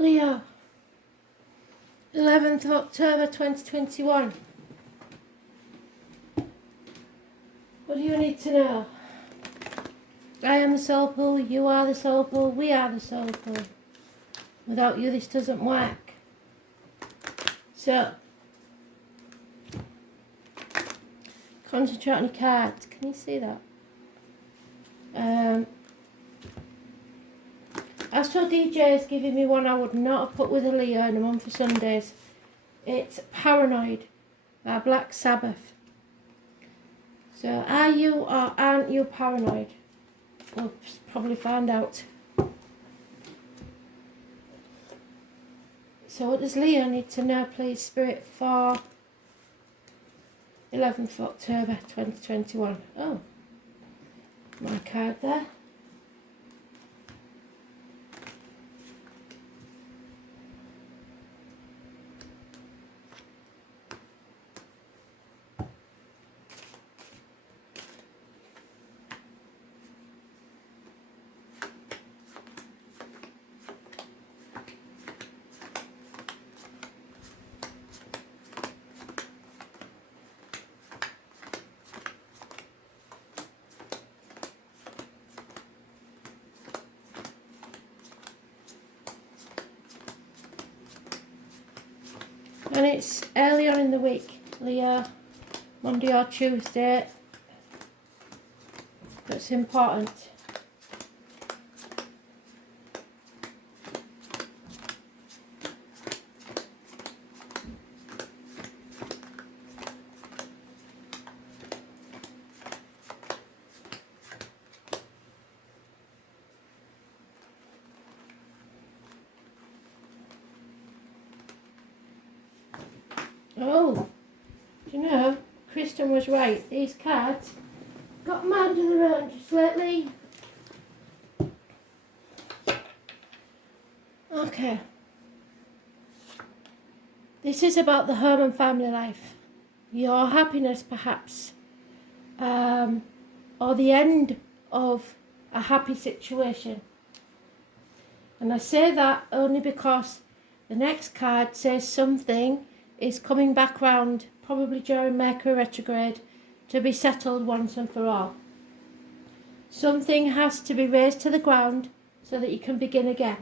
Leo, 11th of October 2021. What do you need to know? I am the soul pool, you are the soul pool, we are the soul pool. Without you this doesn't work. So, concentrate on your cards. Can you see that? Astro DJ is giving me one I would not have put with a Leo and a one for Sundays. It's Paranoid by Black Sabbath. So are you or aren't you paranoid? We'll probably find out. So what does Leo need to know, please, Spirit, for 11th of October 2021? Oh, my card there. And it's early on in the week, Leo, Monday or Tuesday. That's important. Oh, do you know, Kristen was right. These cards got mad in their own just lately. Okay. This is about the home and family life. Your happiness, perhaps. Or the end of a happy situation. And I say that only because the next card says something is coming back round, probably during Mercury retrograde, to be settled once and for all. Something has to be raised to the ground so that you can begin again.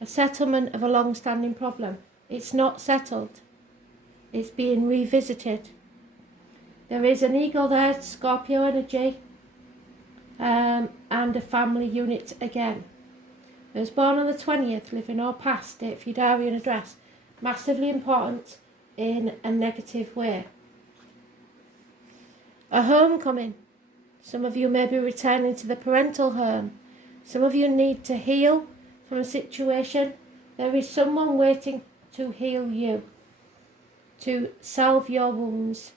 A settlement of a long-standing problem. It's not settled. It's being revisited. There is an eagle there, Scorpio energy, and a family unit again. It was born on the 20th, living or past, date for your diary and address. Massively important in a negative way. A homecoming. Some of you may be returning to the parental home. Some of you need to heal from a situation. There is someone waiting to heal you, to salve your wounds.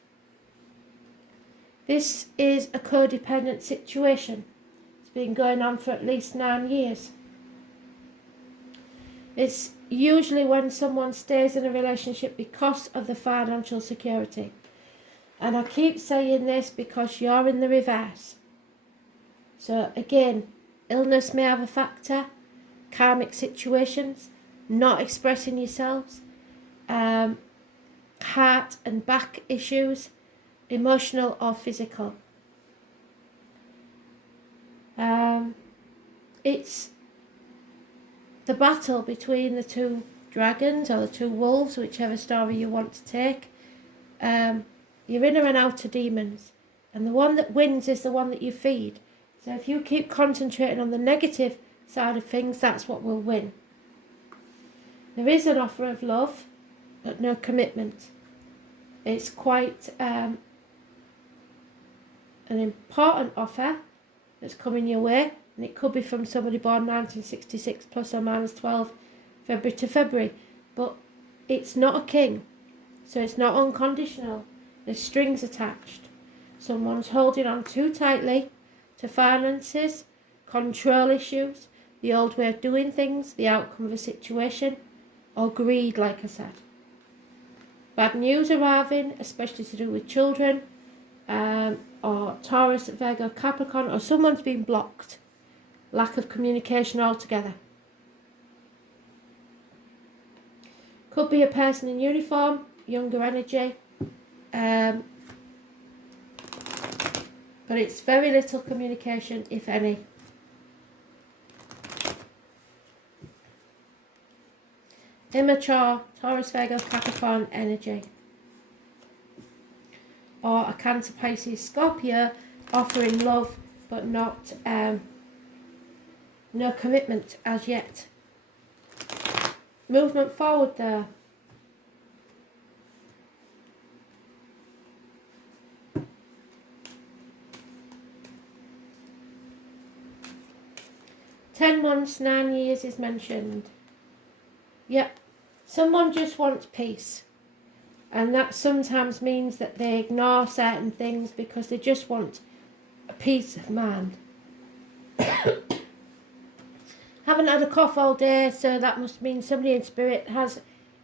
This is a codependent situation. It's been going on for at least 9 years. It's usually when someone stays in a relationship because of the financial security. And I keep saying this because you're in the reverse. So again, illness may have a factor, karmic situations, not expressing yourselves, heart and back issues, emotional or physical. It's the battle between the two dragons or the two wolves, whichever story you want to take. Your inner and outer demons. And the one that wins is the one that you feed. So if you keep concentrating on the negative side of things, that's what will win. There is an offer of love, but no commitment. It's quite an important offer that's coming your way. And it could be from somebody born 1966 plus or minus 12 February to February. But it's not a king. So it's not unconditional. There's strings attached. Someone's holding on too tightly to finances, control issues, the old way of doing things, the outcome of a situation, or greed, like I said. Bad news arriving, especially to do with children, or Taurus, Virgo, Capricorn, or someone's been blocked. Lack of communication altogether. Could be a person in uniform, younger energy. But it's very little communication, if any. Immature Taurus, Virgo, Capricorn energy. Or a Cancer, Pisces, Scorpio offering love but not no commitment as yet. Movement forward there. "10 months, 9 years" is mentioned. Yep. Someone just wants peace. And that sometimes means that they ignore certain things because they just want a peace of mind. Haven't had a cough all day, so that must mean somebody in spirit has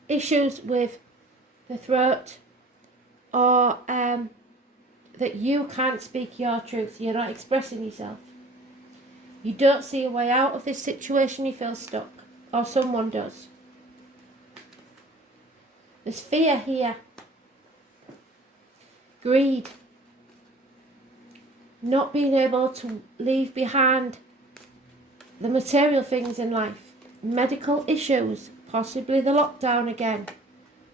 issues with the throat, or that you can't speak your truth. You're not expressing yourself. You don't see a way out of this situation. You feel stuck, or someone does. There's fear here. Greed. Not being able to leave behind the material things in life. Medical issues. Possibly the lockdown again.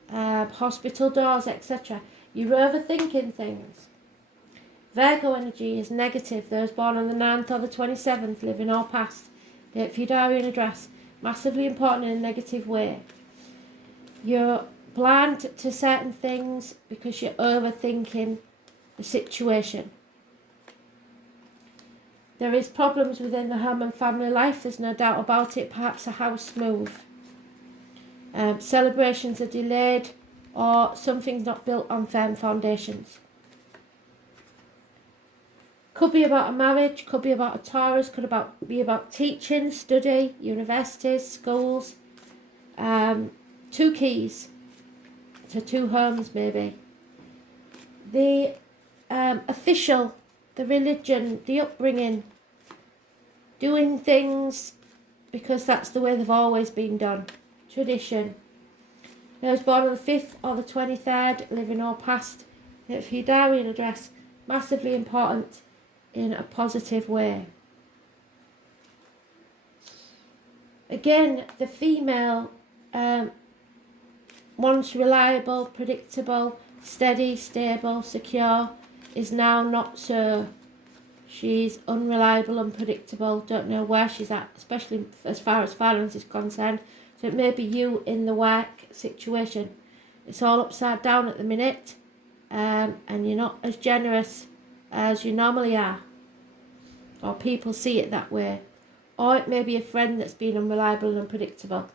Hospital doors, etc. You're overthinking things. Virgo energy is negative. Those born on the 9th or the 27th, living or past. Date for your diary and address. Massively important in a negative way. You're blind to certain things because you're overthinking the situation. There is problems within the home and family life, there's no doubt about it. Perhaps a house move. Celebrations are delayed, or something's not built on firm foundations. Could be about a marriage, could be about a Taurus, could be about teaching, study, universities, schools. 2 keys to 2 homes maybe. The official, the religion, the upbringing, doing things because that's the way they've always been done. Tradition. Those born on the 5th or the 23rd, living or past. If your diary and address, massively important in a positive way. Again, the female, once reliable, predictable, steady, stable, secure, is now not so. She's unreliable, unpredictable, don't know where she's at, especially as far as finance is concerned. So it may be you in the work situation. It's all upside down at the minute, and you're not as generous as you normally are. Or people see it that way. Or it may be a friend that's been unreliable and unpredictable.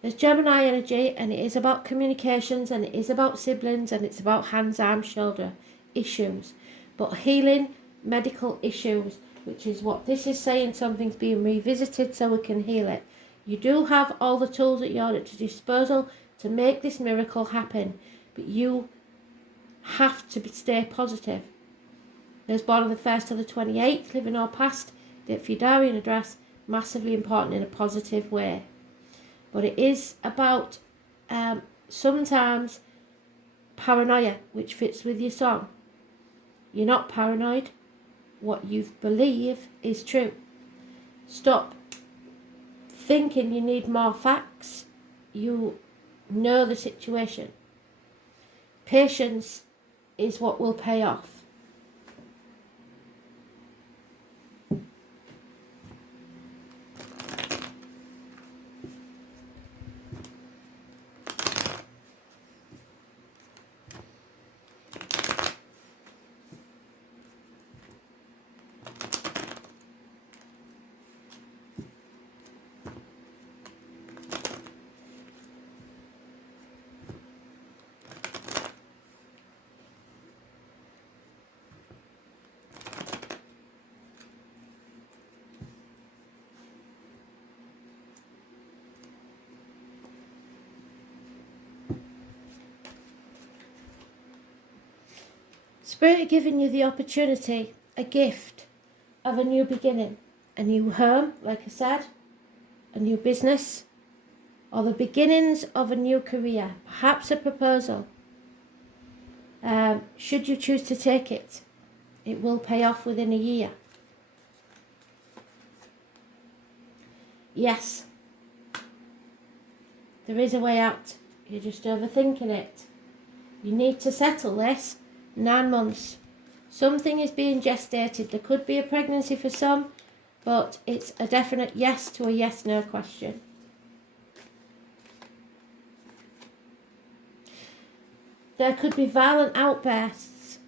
There's Gemini energy, and it is about communications, and it is about siblings, and it's about hands, arms, shoulder issues. But healing medical issues, which is what this is saying, something's being revisited so we can heal it. You do have all the tools at your disposal to make this miracle happen, but you have to stay positive. Those born on the 1st or the 28th, living or past, date for your diary and address, massively important in a positive way. But it is about sometimes paranoia, which fits with your song. You're not paranoid. What you believe is true. Stop thinking you need more facts. You know the situation. Patience is what will pay off. Spirit are giving you the opportunity, a gift of a new beginning, a new home, like I said, a new business, or the beginnings of a new career, perhaps a proposal. Should you choose to take it, it will pay off within a year. Yes, there is a way out. You're just overthinking it. You need to settle this. 9 months. Something is being gestated. There could be a pregnancy for some, but it's a definite yes to a yes-no question. There could be violent outbursts.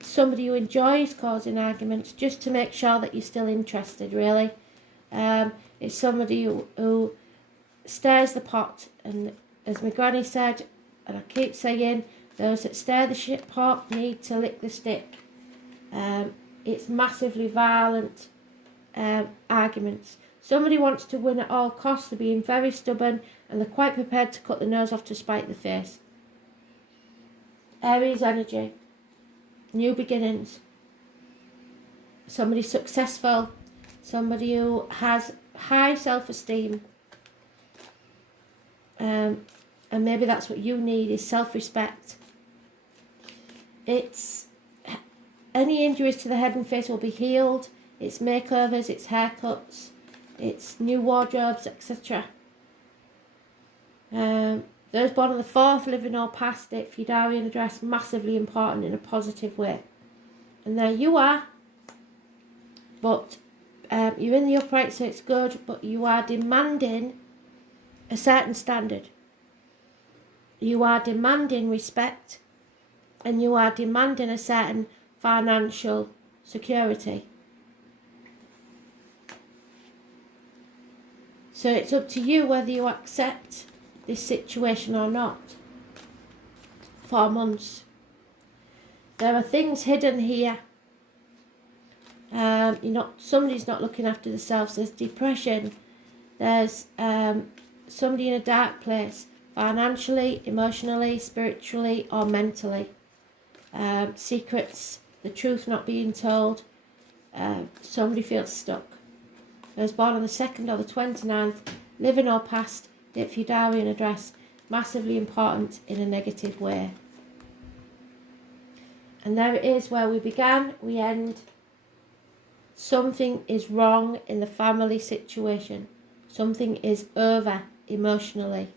Somebody who enjoys causing arguments just to make sure that you're still interested, really. It's somebody who stirs the pot, and as my granny said, and I keep saying, those that stir the pot need to lick the stick. It's massively violent arguments. Somebody wants to win at all costs. They're being very stubborn, and they're quite prepared to cut the nose off to spite the face. Aries energy, new beginnings. Somebody successful, somebody who has high self-esteem, and maybe that's what you need, is self-respect. It's any injuries to the head and face will be healed. It's makeovers, it's haircuts, it's new wardrobes, etc. Those born on the 4th, living or past it, Fidarian address, massively important in a positive way. And there you are. But you're in the upright, so it's good, but you are demanding a certain standard. You are demanding respect, and you are demanding a certain financial security. So it's up to you whether you accept this situation or not. 4 months. There are things hidden here. Somebody's not looking after themselves. There's depression. There's somebody in a dark place, financially, emotionally, spiritually, or mentally. Secrets, the truth not being told. Somebody feels stuck. Those born on the 2nd or the 29th, living or past, the Fidarian address, massively important in a negative way. And there it is, where we began, we end. Something is wrong in the family situation. Something is over emotionally.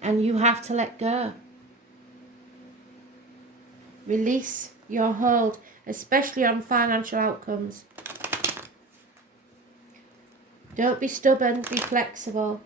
And you have to let go. Release your hold, especially on financial outcomes. Don't be stubborn, be flexible.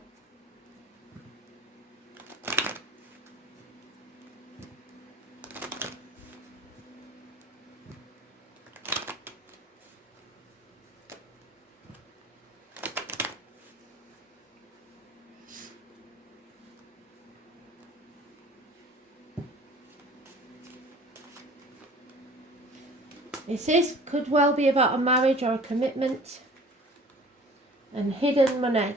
This could well be about a marriage or a commitment. And hidden money,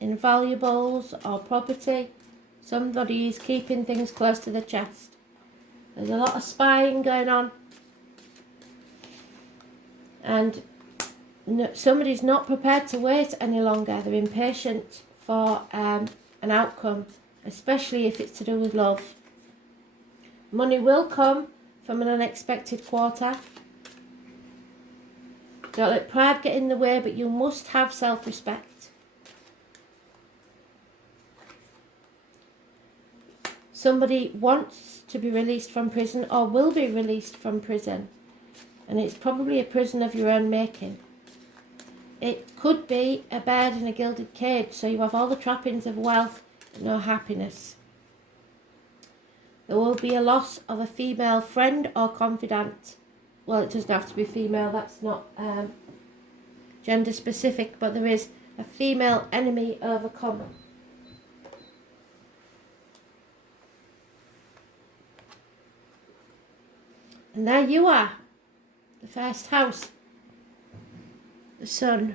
invaluables or property. Somebody is keeping things close to the chest. There's a lot of spying going on. And somebody's not prepared to wait any longer. They're impatient for an outcome, especially if it's to do with love. Money will come from an unexpected quarter. Don't let pride get in the way, but you must have self-respect. Somebody wants to be released from prison or will be released from prison. And it's probably a prison of your own making. It could be a bird in a gilded cage, so you have all the trappings of wealth but no happiness. There will be a loss of a female friend or confidant. Well, it doesn't have to be female, that's not gender specific, but there is a female enemy overcome. And there you are, the first house, the sun,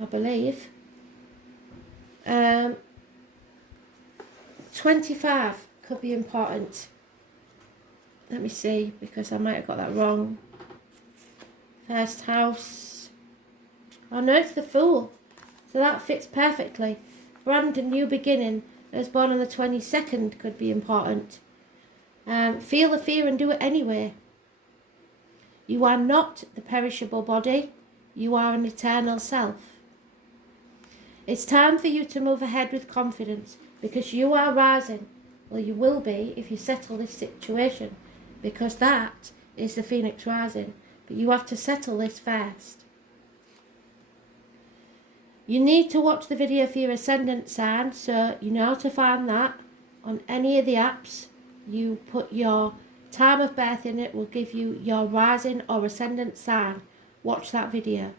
I believe. 25 could be important. Let me see, because I might have got that wrong. First house. Oh no, it's the Fool. So that fits perfectly. Brand a new beginning. Those born on the 22nd could be important. Feel the fear and do it anyway. You are not the perishable body. You are an eternal self. It's time for you to move ahead with confidence because you are rising. Well, you will be if you settle this situation, because that is the phoenix rising. But you have to settle this first. You need to watch the video for your ascendant sign, so you know how to find that on any of the apps. You put your time of birth in, it will give you your rising or ascendant sign. Watch that video.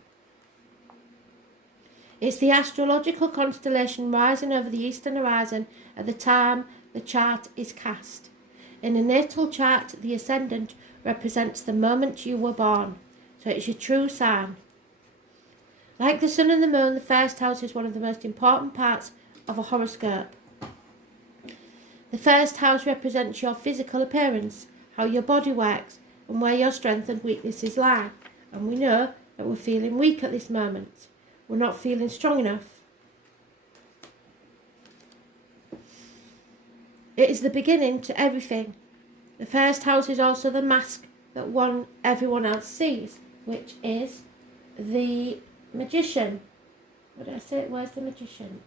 It's the astrological constellation rising over the eastern horizon at the time the chart is cast. In a natal chart, the ascendant represents the moment you were born, so it's your true sign. Like the sun and the moon, the first house is one of the most important parts of a horoscope. The first house represents your physical appearance, how your body works, and where your strengths and weaknesses lie. And we know that we're feeling weak at this moment. We're not feeling strong enough. It is the beginning to everything. The first house is also the mask that everyone else sees, which is the magician. What did I say? Where's the magician?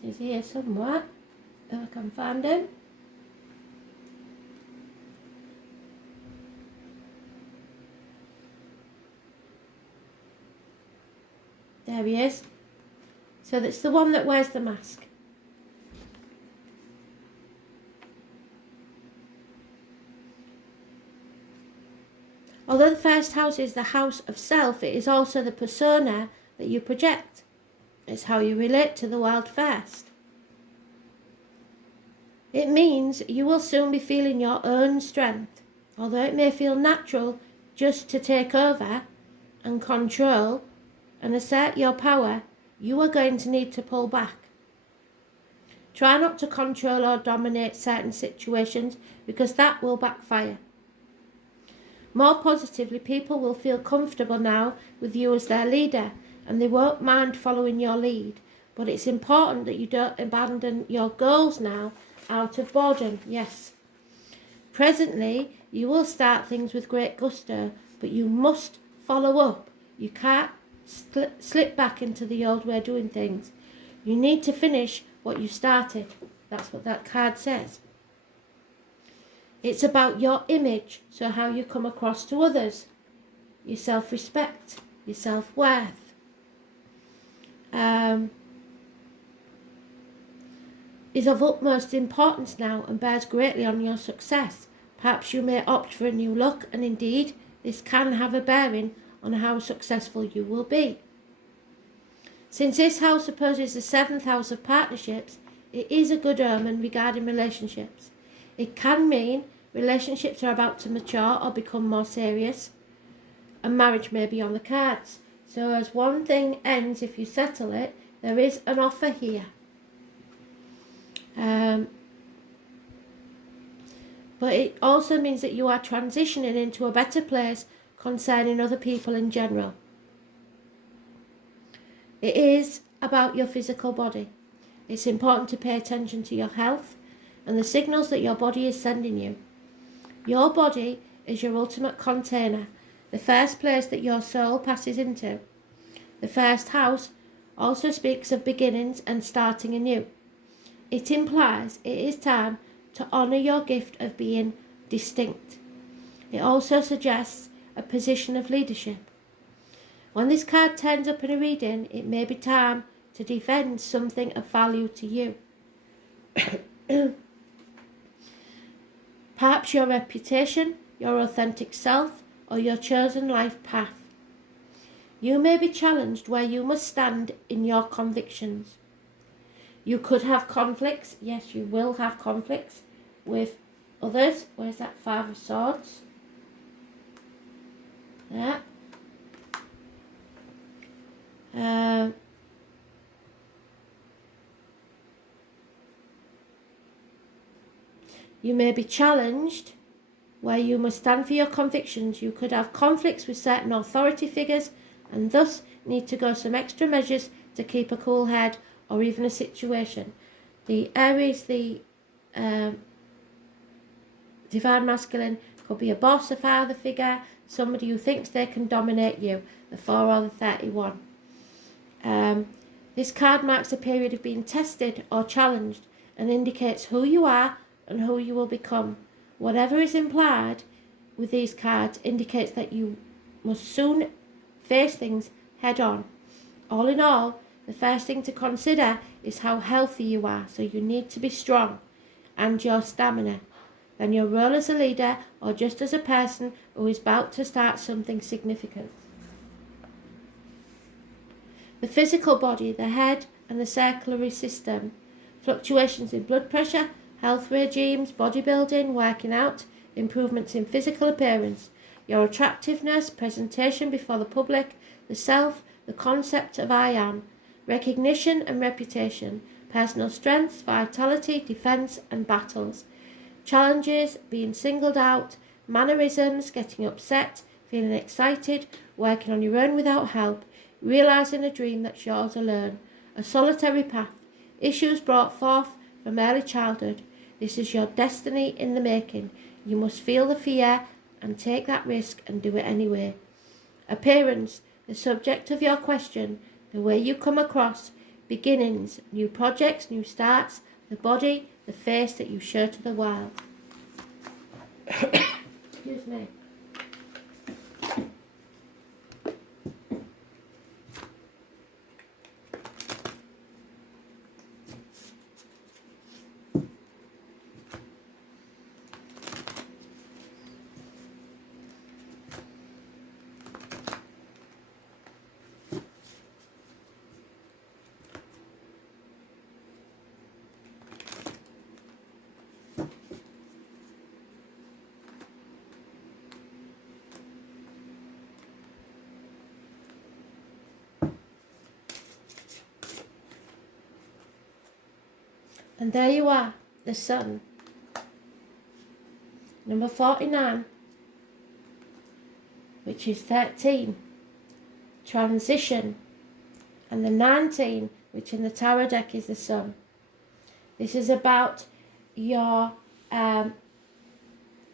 He's here somewhere. If I can find him. There he is. So that's the one that wears the mask. Although the first house is the house of self, it is also the persona that you project. It's how you relate to the world first. It means you will soon be feeling your own strength. Although it may feel natural just to take over and control and assert your power, you are going to need to pull back. Try not to control or dominate certain situations because that will backfire. More positively, people will feel comfortable now with you as their leader and they won't mind following your lead. But it's important that you don't abandon your goals now out of boredom. Yes. Presently, you will start things with great gusto, but you must follow up. You can't slip back into the old way of doing things. You need to finish what you started. That's what that card says. It's about your image, so how you come across to others, your self-respect, your self-worth. Is of utmost importance now and bears greatly on your success. Perhaps you may opt for a new look, and indeed, this can have a bearing on how successful you will be. Since this house opposes the 7th house of partnerships, it is a good omen regarding relationships. It can mean relationships are about to mature or become more serious, and marriage may be on the cards. So as one thing ends, if you settle it, there is an offer here. But it also means that you are transitioning into a better place concerning other people in general. It is about your physical body. It's important to pay attention to your health and the signals that your body is sending you. Your body is your ultimate container, the first place that your soul passes into. The first house also speaks of beginnings and starting anew. It implies it is time to honour your gift of being distinct. It also suggests a position of leadership. When this card turns up in a reading, it may be time to defend something of value to you. Perhaps your reputation, your authentic self, or your chosen life path. You may be challenged where you must stand in your convictions. You could have conflicts. Yes, you will have conflicts with others. Where's that 5 of Swords? There. You may be challenged where you must stand for your convictions. You could have conflicts with certain authority figures and thus need to go some extra measures to keep a cool head or even a situation. The Aries, the divine masculine, could be a boss, a father figure, somebody who thinks they can dominate you, the 4 or the 31. This card marks a period of being tested or challenged and indicates who you are and who you will become. Whatever is implied with these cards indicates that you must soon face things head on. All in all, the first thing to consider is how healthy you are, so you need to be strong, and your stamina. Then your role as a leader or just as a person who is about to start something significant. The physical body, the head and the circulatory system, fluctuations in blood pressure, health regimes, bodybuilding, working out, improvements in physical appearance, your attractiveness, presentation before the public, the self, the concept of I am, recognition and reputation, personal strengths, vitality, defense and battles, challenges, being singled out, mannerisms, getting upset, feeling excited, working on your own without help, realizing a dream that's yours alone, a solitary path, issues brought forth from early childhood. This is your destiny in the making. You must feel the fear and take that risk and do it anyway. Appearance, the subject of your question, the way you come across, beginnings, new projects, new starts, the body, the face that you show to the world. Excuse me. And there you are, the sun. Number 49, which is 13, transition. And the 19, which in the tarot deck is the sun. This is about your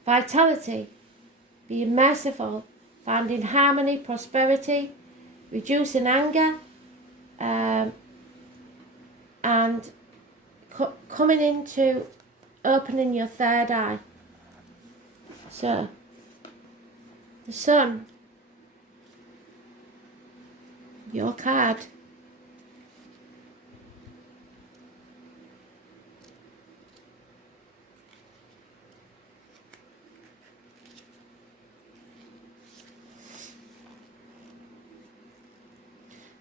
vitality, being merciful, finding harmony, prosperity, reducing anger, and coming into opening your third eye. So, the sun, your card.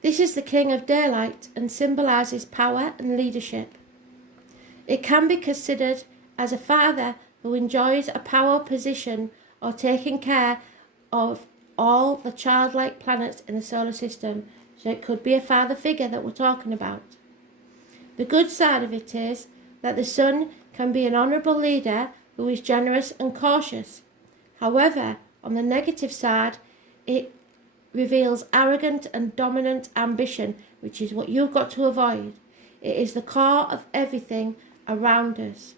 This is the King of Daylight and symbolises power and leadership. It can be considered as a father who enjoys a power position or taking care of all the childlike planets in the solar system. So it could be a father figure that we're talking about. The good side of it is that the sun can be an honourable leader who is generous and cautious. However, on the negative side, it reveals arrogant and dominant ambition, which is what you've got to avoid. It is the core of everything around us.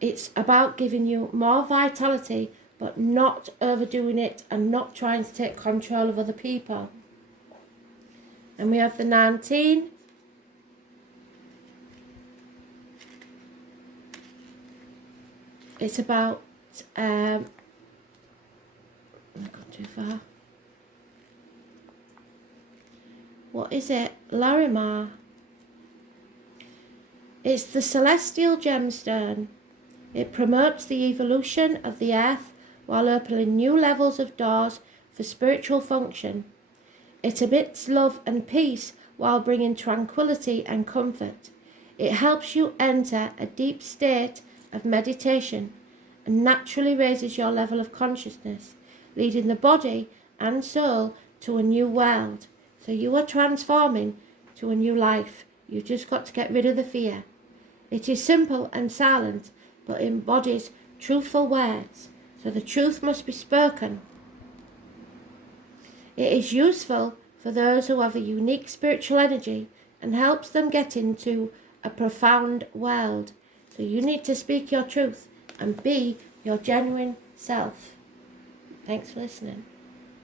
It's about giving you more vitality, but not overdoing it and not trying to take control of other people. And we have the 19. It's about I've gone too far. What is it? Larimar. It's the celestial gemstone. It promotes the evolution of the earth while opening new levels of doors for spiritual function. It emits love and peace while bringing tranquility and comfort. It helps you enter a deep state of meditation and naturally raises your level of consciousness, leading the body and soul to a new world. So you are transforming to a new life. You've just got to get rid of the fear. It is simple and silent, but embodies truthful words, so the truth must be spoken. It is useful for those who have a unique spiritual energy and helps them get into a profound world. So you need to speak your truth and be your genuine self. Thanks for listening.